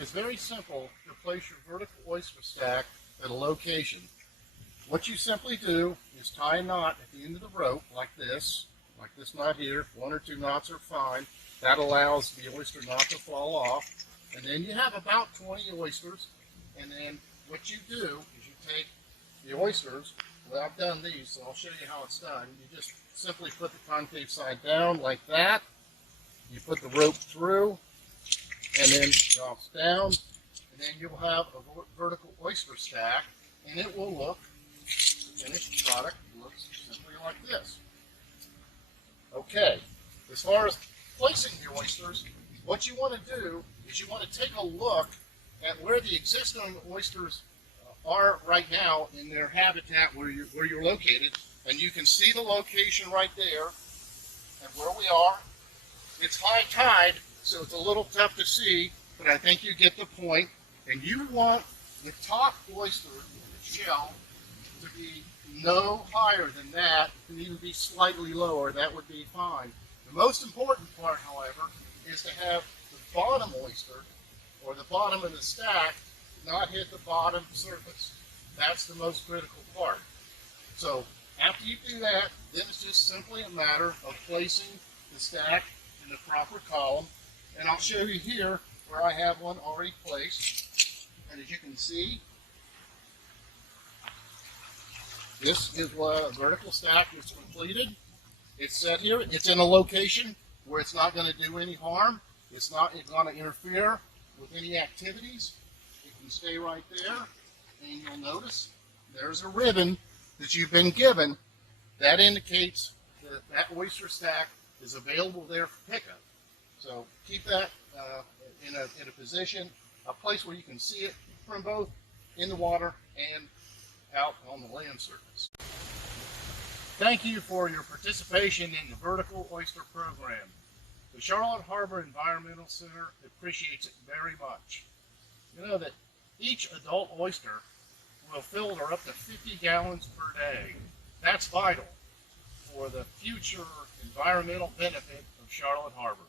It's very simple to place your vertical oyster stack at a location. What you simply do is tie a knot at the end of the rope like this knot here. 1 or 2 knots are fine. That allows the oyster not to fall off. And then you have about 20 oysters. And then what you do is you take the oysters. Well, I've done these, so I'll show you how it's done. You just simply put the concave side down like that. You put the rope through, and then it drops down, and then you'll have a vertical oyster stack, and it will look, the finished product looks simply like this. Okay, as far as placing the oysters, what you want to do is you want to take a look at where the existing oysters are right now in their habitat where you're located, and you can see the location right there and where we are. It's high tide, so it's a little tough to see, but I think you get the point. And you want the top oyster, the shell, to be no higher than that. It can even be slightly lower. That would be fine. The most important part, however, is to have the bottom oyster, or the bottom of the stack, not hit the bottom surface. That's the most critical part. So after you do that, then it's just simply a matter of placing the stack in the proper column. And I'll show you here where I have one already placed. And as you can see, this is what a vertical stack is completed. It's set here. It's in a location where it's not going to do any harm. It's not going to interfere with any activities. It can stay right there. And you'll notice there's a ribbon that you've been given. That indicates that that oyster stack is available there for pickup. So keep that in a position, a place where you can see it from both in the water and out on the land surface. Thank you for your participation in the Vertical Oyster Program. The Charlotte Harbor Environmental Center appreciates it very much. You know that each adult oyster will filter up to 50 gallons per day. That's vital for the future environmental benefit of Charlotte Harbor.